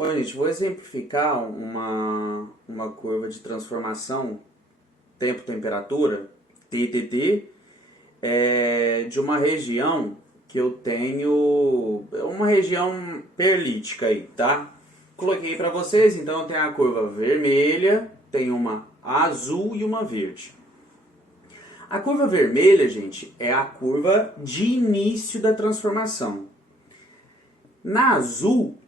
Bom, gente, vou exemplificar uma curva de transformação tempo-temperatura, TTT, de uma região que eu tenho, uma região perlítica aí, tá? Coloquei para vocês, então eu tenho a curva vermelha, tem uma azul e uma verde. A curva vermelha, gente, é a curva de início da transformação. Na azul,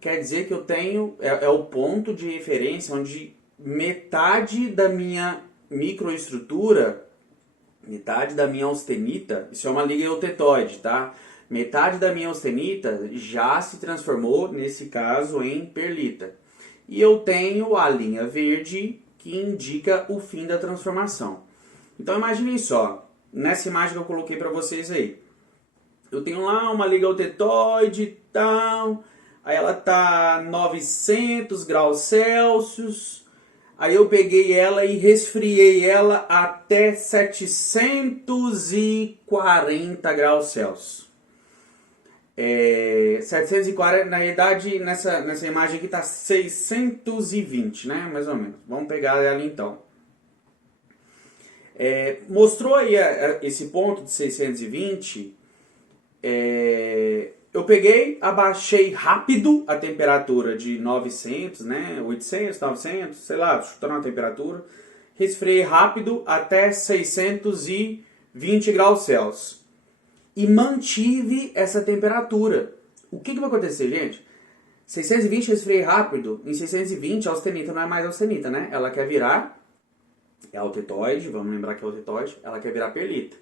quer dizer que eu tenho, é o ponto de referência onde metade da minha microestrutura, metade da minha austenita, isso é uma liga eutetoide, tá? Metade da minha austenita já se transformou, nesse caso, em perlita. E eu tenho a linha verde que indica o fim da transformação. Então imaginem só, nessa imagem que eu coloquei para vocês aí. Eu tenho lá uma liga eutetoide e tal, aí ela tá 900 graus Celsius, aí eu peguei ela e resfriei ela até 740 graus Celsius. 740, na realidade, nessa imagem aqui tá 620, né, mais ou menos. Vamos pegar ela então. Mostrou aí esse ponto de 620. Eu peguei, abaixei rápido a temperatura de 900, né, 800, 900, sei lá, chutando a temperatura, resfriei rápido até 620 graus Celsius e mantive essa temperatura. O que vai acontecer, gente? 620 resfriei rápido, em 620 a austenita não é mais austenita, né? Ela quer virar, é autetoide, vamos lembrar que é autetoide, ela quer virar perlita.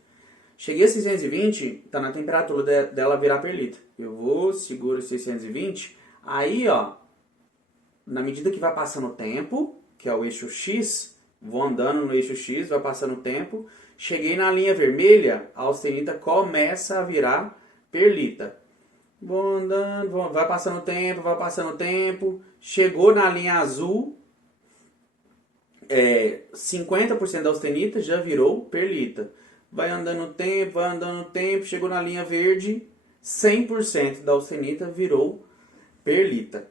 Cheguei a 620, tá na temperatura dela virar perlita. Eu vou, seguro 620, aí ó, na medida que vai passando o tempo, que é o eixo X, vou andando no eixo X, vai passando o tempo, cheguei na linha vermelha, a austenita começa a virar perlita. Vou andando, vai passando o tempo, chegou na linha azul, 50% da austenita já virou perlita. Vai andando o tempo, chegou na linha verde, 100% da austenita virou perlita.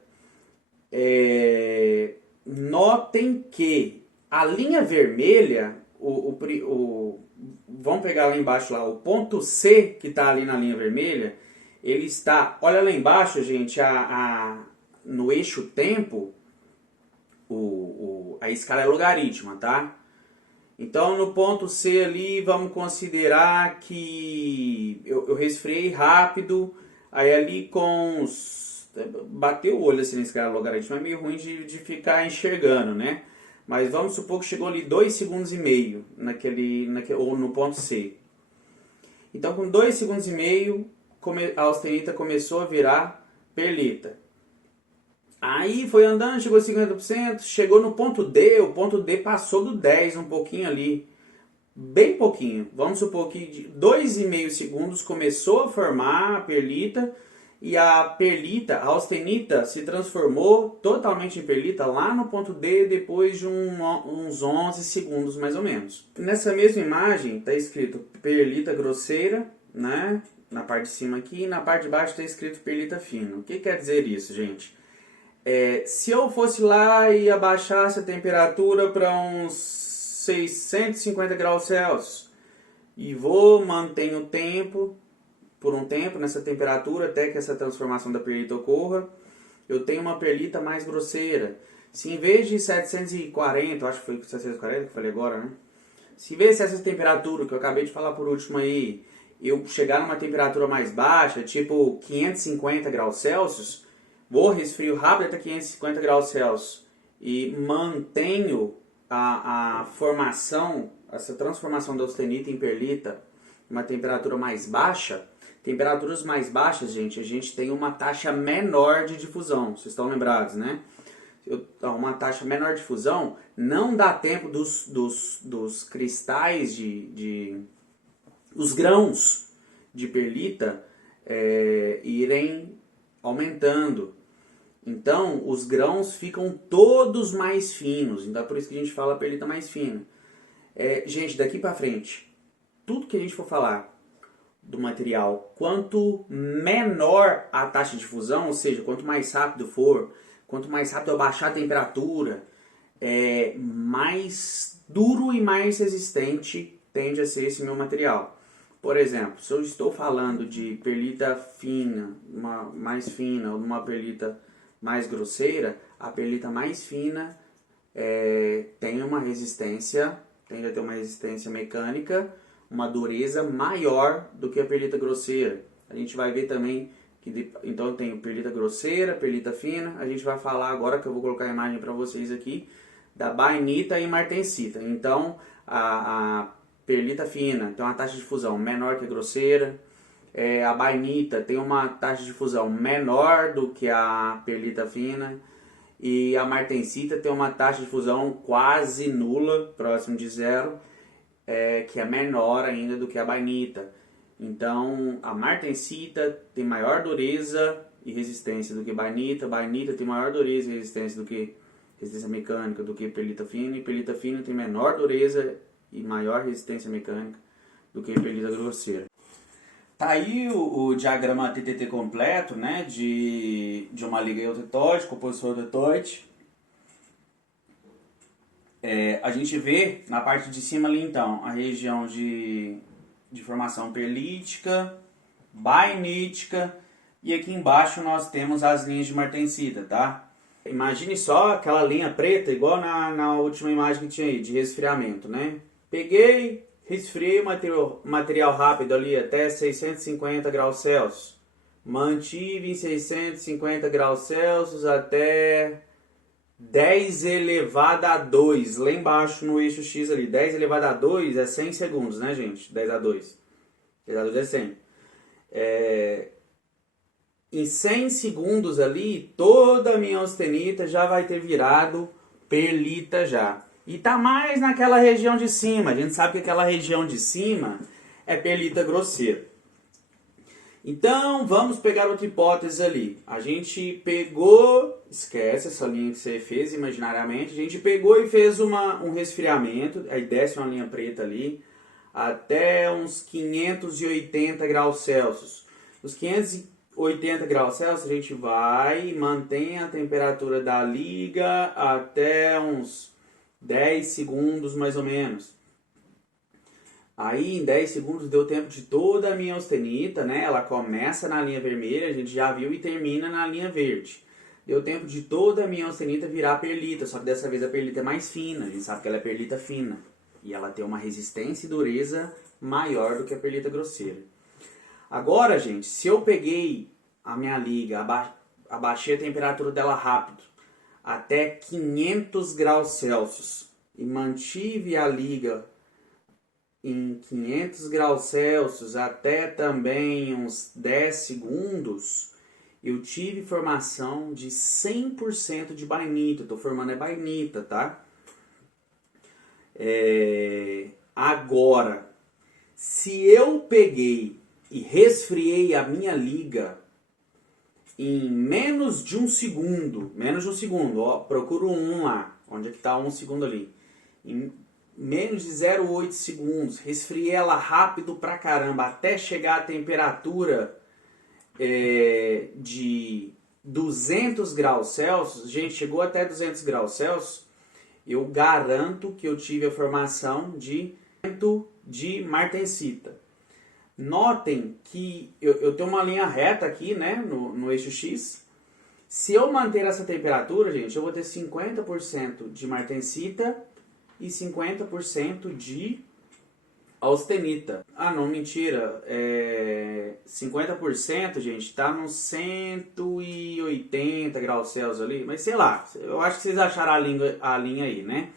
Notem que a linha vermelha, vamos pegar lá embaixo, lá, o ponto C que está ali na linha vermelha, ele está, olha lá embaixo, gente, no eixo tempo, a escala é logarítmica, tá? Então, no ponto C ali, vamos considerar que eu resfriei rápido, aí ali com bateu o olho assim na escala logarítmica, é meio ruim de ficar enxergando, né? Mas vamos supor que chegou ali 2 segundos e meio, ou no ponto C. Então, com 2 segundos e meio, a austenita começou a virar perlita. Aí foi andando, chegou a 50%, chegou no ponto D, o ponto D passou do 10 um pouquinho ali, bem pouquinho. Vamos supor que de 2,5 segundos começou a formar a perlita, e a perlita, a austenita, se transformou totalmente em perlita lá no ponto D depois de uns 11 segundos mais ou menos. Nessa mesma imagem está escrito perlita grosseira, né? Na parte de cima aqui, e na parte de baixo está escrito perlita fina. O que quer dizer isso, gente? Se eu fosse lá e abaixasse a temperatura para uns 650 graus Celsius e mantenho o tempo, por um tempo, nessa temperatura até que essa transformação da perlita ocorra, eu tenho uma perlita mais grosseira. Se em vez de 740, acho que foi 740 que eu falei agora, né? Se em vez dessa temperatura que eu acabei de falar por último aí, eu chegar numa temperatura mais baixa, tipo 550 graus Celsius, vou resfrio rápido até 550 graus Celsius e mantenho a formação, essa transformação da austenita em perlita, uma temperatura mais baixa. Temperaturas mais baixas, gente, a gente tem uma taxa menor de difusão, vocês estão lembrados, né? Uma taxa menor de difusão, não dá tempo dos cristais os grãos de perlita irem aumentando. Então, os grãos ficam todos mais finos. Então, é por isso que a gente fala perlita mais fina. Gente, daqui para frente, tudo que a gente for falar do material, quanto menor a taxa de fusão, ou seja, quanto mais rápido for, quanto mais rápido eu baixar a temperatura, mais duro e mais resistente tende a ser esse meu material. Por exemplo, se eu estou falando de perlita fina, uma mais fina ou uma perlita mais grosseira, a perlita mais fina tem uma resistência, tende a ter uma resistência mecânica, uma dureza maior do que a perlita grosseira. A gente vai ver também que então eu tenho perlita grosseira, perlita fina. A gente vai falar agora, que eu vou colocar a imagem para vocês aqui, da bainita e martensita. Então a perlita fina tem uma taxa de fusão menor que a grosseira. A bainita tem uma taxa de fusão menor do que a perlita fina. E a martensita tem uma taxa de fusão quase nula, próximo de zero, que é menor ainda do que a bainita. Então a martensita tem maior dureza e resistência do que a bainita tem maior dureza e resistência mecânica do que perlita fina, e perlita fina tem menor dureza e maior resistência mecânica do que perlita grosseira. Tá aí o diagrama TTT completo, né, de uma liga eutetoide, composição eutetoide. A gente vê na parte de cima ali então a região de formação perlítica, bainítica, e aqui embaixo nós temos as linhas de martensita, tá? Imagine só aquela linha preta, igual na última imagem que tinha aí, de resfriamento, né? Peguei, resfriei o material rápido ali até 650 graus Celsius. Mantive em 650 graus Celsius até 10 elevado a 2, lá embaixo no eixo X ali. 10 elevado a 2 é 100 segundos, né, gente? 10 a 2. 10 a 2 é 100. Em 100 segundos ali, toda a minha austenita já vai ter virado perlita já. E tá mais naquela região de cima. A gente sabe que aquela região de cima é perlita grosseira. Então, vamos pegar outra hipótese ali. A gente pegou, esquece essa linha que você fez imaginariamente, a gente pegou e fez um resfriamento, aí desce uma linha preta ali, até uns 580 graus Celsius. Os 580 graus Celsius a gente vai e mantém a temperatura da liga até uns 10 segundos mais ou menos. Aí em 10 segundos deu tempo de toda a minha austenita, né? Ela começa na linha vermelha, a gente já viu, e termina na linha verde. Deu tempo de toda a minha austenita virar perlita, só que dessa vez a perlita é mais fina, a gente sabe que ela é perlita fina. E ela tem uma resistência e dureza maior do que a perlita grosseira. Agora, gente, se eu peguei a minha liga, abaixei a temperatura dela rápido, até 500 graus Celsius, e mantive a liga em 500 graus Celsius até também uns 10 segundos, eu tive formação de 100% de bainita. Estou formando bainita, tá? Agora, se eu peguei e resfriei a minha liga em menos de um segundo, ó, procura um lá, onde é que está 1 segundo ali, em menos de 0,8 segundos, resfriei ela rápido pra caramba, até chegar a temperatura de 200 graus Celsius, gente, chegou até 200 graus Celsius, eu garanto que eu tive a formação de martensita. Notem que eu tenho uma linha reta aqui, né, no eixo X. Se eu manter essa temperatura, gente, eu vou ter 50% de martensita e 50% de austenita. Ah, não, mentira. 50%, gente, tá nos 180 graus Celsius ali. Mas sei lá, eu acho que vocês acharam a linha aí, né?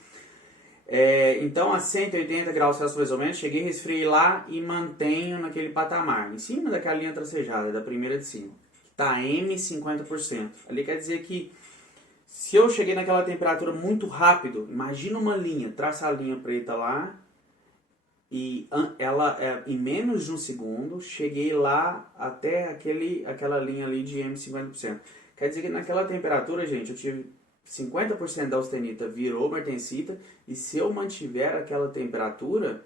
Então, a 180 graus Celsius mais ou menos, cheguei, resfriei lá e mantenho naquele patamar. Em cima daquela linha tracejada, da primeira de cima. Que tá M 50%. Ali quer dizer que se eu cheguei naquela temperatura muito rápido, imagina uma linha, traça a linha preta lá, e ela em menos de um segundo, cheguei lá até aquela linha ali de M 50%. Quer dizer que naquela temperatura, gente, eu tive 50% da austenita virou martensita, e se eu mantiver aquela temperatura,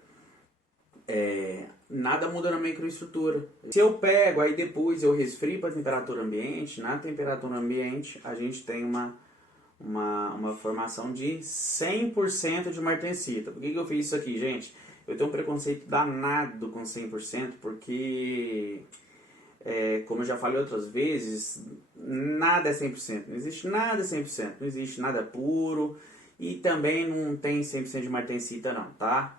nada muda na microestrutura. Se eu pego, aí depois eu resfrio para a temperatura ambiente, na temperatura ambiente a gente tem uma formação de 100% de martensita. Por que eu fiz isso aqui, gente? Eu tenho um preconceito danado com 100%, porque, como eu já falei outras vezes, nada é 100%. Não existe nada 100%. Não existe nada puro. E também não tem 100% de martensita não, tá?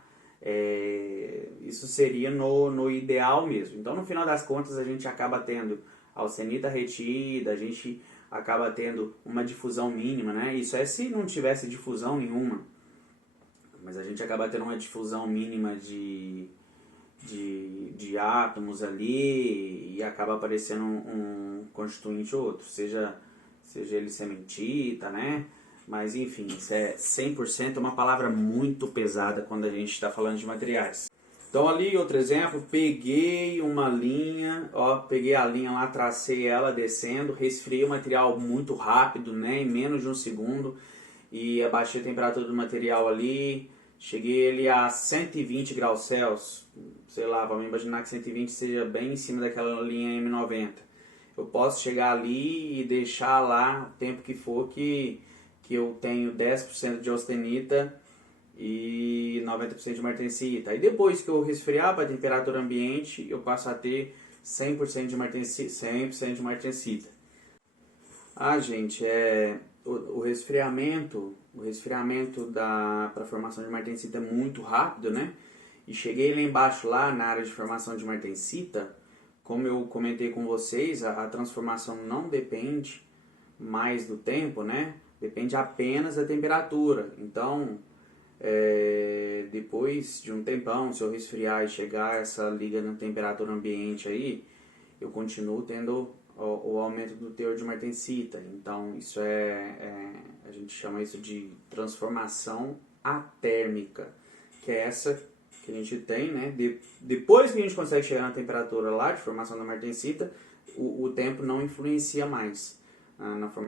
Isso seria no ideal mesmo. Então, no final das contas, a gente acaba tendo austenita retida, a gente acaba tendo uma difusão mínima, né? Isso é se não tivesse difusão nenhuma. Mas a gente acaba tendo uma difusão mínima de átomos ali e acaba aparecendo um constituinte ou outro, seja ele cementita, né? Mas enfim, isso é 100% uma palavra muito pesada quando a gente está falando de materiais. Então ali, outro exemplo, peguei uma linha, peguei a linha lá, tracei ela descendo, resfriei o material muito rápido, né, em menos de um segundo, e abaixei a temperatura do material ali, cheguei ele a 120 graus Celsius, sei lá, vamos imaginar que 120 seja bem em cima daquela linha M90. Eu posso chegar ali e deixar lá o tempo que for que eu tenho 10% de austenita e 90% de martensita. Aí depois que eu resfriar para a temperatura ambiente, eu passo a ter 100% de martensita. 100% de martensita. Gente, o resfriamento para a formação de martensita é muito rápido, né? E cheguei lá embaixo, lá na área de formação de martensita, como eu comentei com vocês, a transformação não depende mais do tempo, né? Depende apenas da temperatura. Então, depois de um tempão, se eu resfriar e chegar essa liga na temperatura ambiente aí, eu continuo tendo o aumento do teor de martensita. Então, isso a gente chama isso de transformação atérmica, que é essa que a gente tem, né? Depois que a gente consegue chegar na temperatura lá de formação da martensita, o tempo não influencia mais na formação.